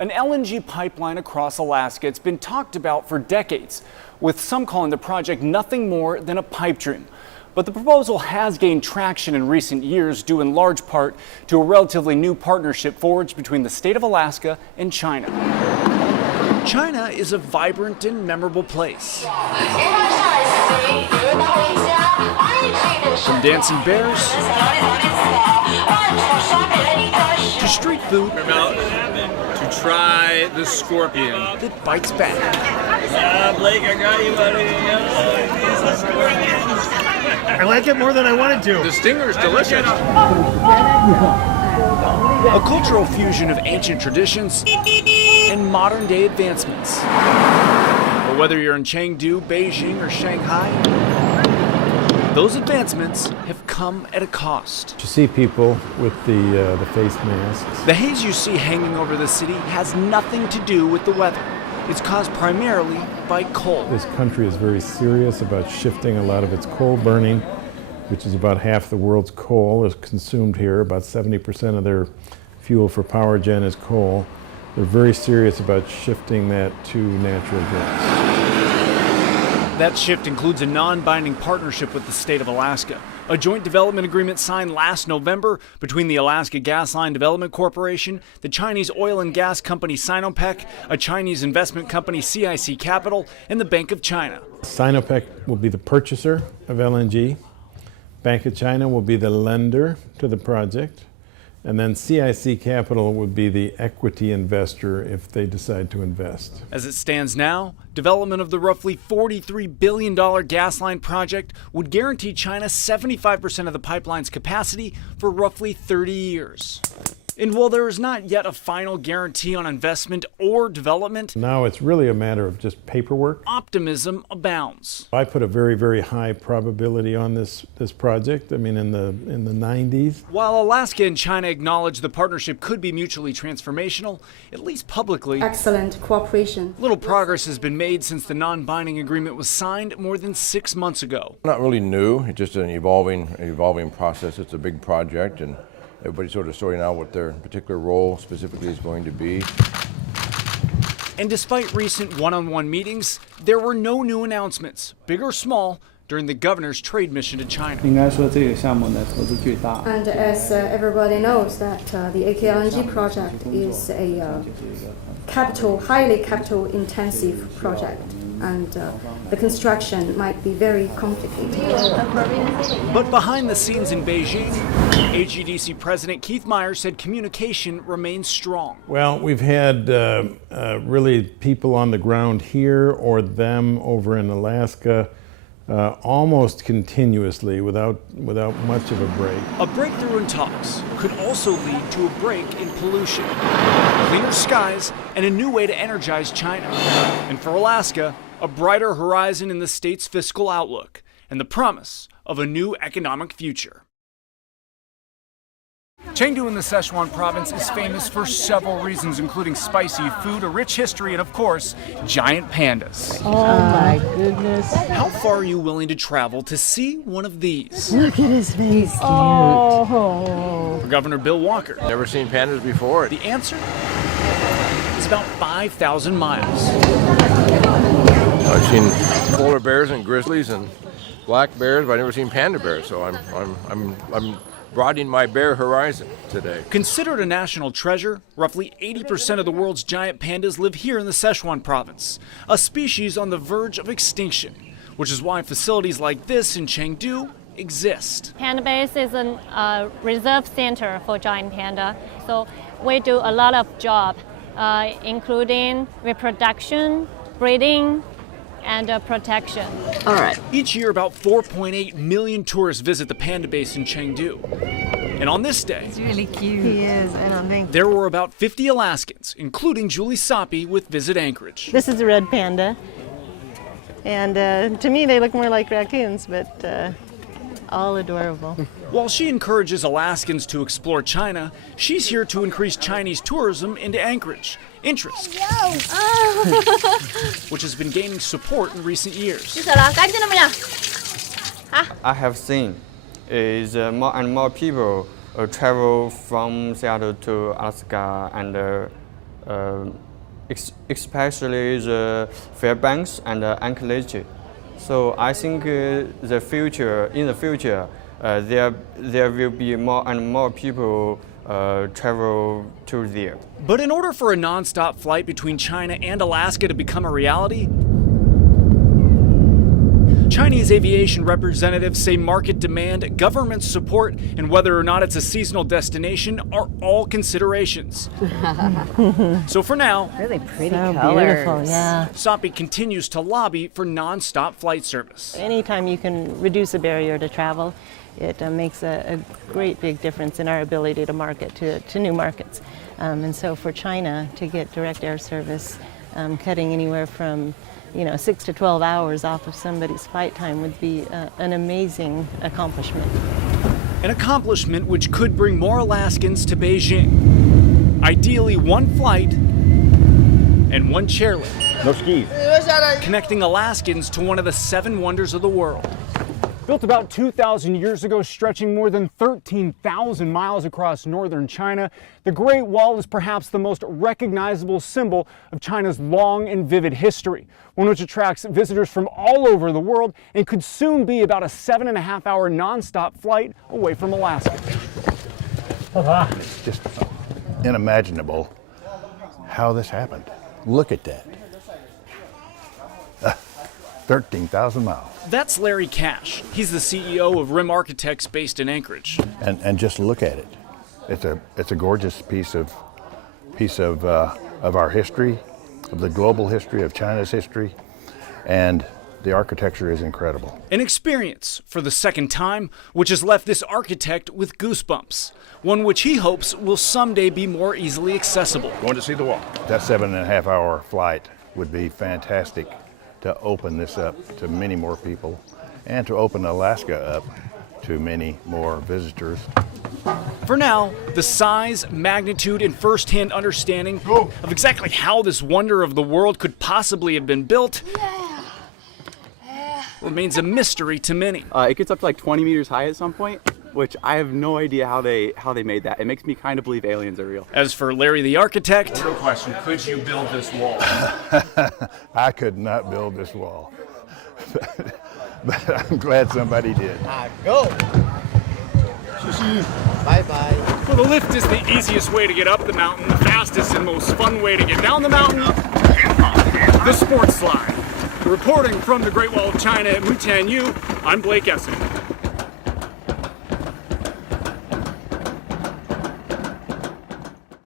An LNG pipeline across Alaska. It's been talked about for decades, with some calling the project nothing more than a pipe dream. But the proposal has gained traction in recent years, due in large part to a relatively new partnership forged between the state of Alaska and China. China is a vibrant and memorable place. From dancing bears to street food. We're about to try the scorpion that bites back. Blake, I got you, buddy. I like it more than I wanted to. The stinger's delicious. A cultural fusion of ancient traditions and modern-day advancements. But whether you're in Chengdu, Beijing, or Shanghai, those advancements have come at a cost. You see people with the face masks. The haze you see hanging over the city has nothing to do with the weather. It's caused primarily by coal. This country is very serious about shifting a lot of its coal burning, which is about half the world's coal is consumed here. About 70% of their fuel for power gen is coal. They're very serious about shifting that to natural gas. That shift includes a non-binding partnership with the state of Alaska, a joint development agreement signed last November between the Alaska Gas Line Development Corporation, the Chinese oil and gas company Sinopec, a Chinese investment company CIC Capital, and the Bank of China. Sinopec will be the purchaser of LNG. Bank of China will be the lender to the project. And then CIC Capital would be the equity investor if they decide to invest. As it stands now, development of the roughly $43 billion gas line project would guarantee China 75% of the pipeline's capacity for roughly 30 years. And while there is not yet a final guarantee on investment or development, now it's really a matter of just paperwork. Optimism abounds. I put a very, very high probability on this project. I mean, in the 90s. While Alaska and China acknowledge the partnership could be mutually transformational, at least publicly, excellent cooperation. Little progress has been made since the non-binding agreement was signed more than 6 months ago. Not really new. It's just an evolving process. It's a big project, and everybody's sort of sorting out what their particular role specifically is going to be. And despite recent one-on-one meetings, there were no new announcements, big or small, during the governor's trade mission to China. And as everybody knows, that the AKLNG project is a highly capital-intensive project. And the construction might be very complicated. But behind the scenes in Beijing, AGDC President Keith Meyer said communication remains strong. Well, we've had really people on the ground here or them over in Alaska almost continuously without much of a break. A breakthrough in talks could also lead to a break in pollution, cleaner skies, and a new way to energize China. And for Alaska, a brighter horizon in the state's fiscal outlook and the promise of a new economic future. Chengdu in the Sichuan province is famous for several reasons, including spicy food, a rich history, and of course, giant pandas. Oh my goodness. How far are you willing to travel to see one of these? Look at his face. Oh. For Governor Bill Walker, Never seen pandas before. the answer is about 5,000 miles. I've seen polar bears and grizzlies and black bears, but I've never seen panda bears. So I'm broadening my bear horizon today. Considered a national treasure, roughly 80% of the world's giant pandas live here in the Sichuan province, a species on the verge of extinction, which is why facilities like this in Chengdu exist. Panda Base is a reserve center for giant panda, so we do a lot of job, including reproduction, breeding, and protection. All right. Each year, about 4.8 million tourists visit the panda base in Chengdu. And on this day, He's really cute. He is, I don't think. there were about 50 Alaskans, including Julie Soppy with Visit Anchorage. This is a red panda, and to me they look more like raccoons, but all adorable. While she encourages Alaskans to explore China, she's here to increase Chinese tourism into Anchorage. Interest, which has been gaining support in recent years. I have seen is more and more people travel from Seattle to Alaska and especially the Fairbanks and Anchorage. So I think in the future, there will be more and more people travel to there. But in order for a nonstop flight between China and Alaska to become a reality, Chinese aviation representatives say market demand, government support, and whether or not it's a seasonal destination are all considerations. So for now, Really pretty So colors. beautiful, yeah. SOPI continues to lobby for nonstop flight service. Anytime you can reduce a barrier to travel, it makes a great big difference in our ability to market to new markets. And so for China to get direct air service, cutting anywhere from 6 to 12 hours off of somebody's flight time would be an amazing accomplishment. An accomplishment which could bring more Alaskans to Beijing. Ideally, one flight and one chairlift. No skis. Connecting Alaskans to one of the 7 wonders of the world. Built about 2,000 years ago, stretching more than 13,000 miles across northern China, the Great Wall is perhaps the most recognizable symbol of China's long and vivid history, one which attracts visitors from all over the world and could soon be about a 7.5-hour nonstop flight away from Alaska. It's just unimaginable how this happened. Look at that. 13,000 miles. That's Larry Cash. He's the CEO of RIM Architects based in Anchorage. And just look at it. It's a gorgeous piece of our history, of the global history, of China's history, and the architecture is incredible. An experience for the second time, which has left this architect with goosebumps. One which he hopes will someday be more easily accessible. Going to see the wall. That 7.5-hour flight would be fantastic to open this up to many more people and to open Alaska up to many more visitors. For now, the size, magnitude, and first-hand understanding of exactly how this wonder of the world could possibly have been built remains a mystery to many. It gets up to like 20 meters high at some point, which I have no idea how they made that. It makes me kind of believe aliens are real. As for Larry the architect, real question, could you build this wall? I could not build this wall, but I'm glad somebody did. Go. Bye-bye. Well, the lift is the easiest way to get up the mountain, the fastest and most fun way to get down the mountain, the sports slide. Reporting from the Great Wall of China at Mutanyu, I'm Blake Essig.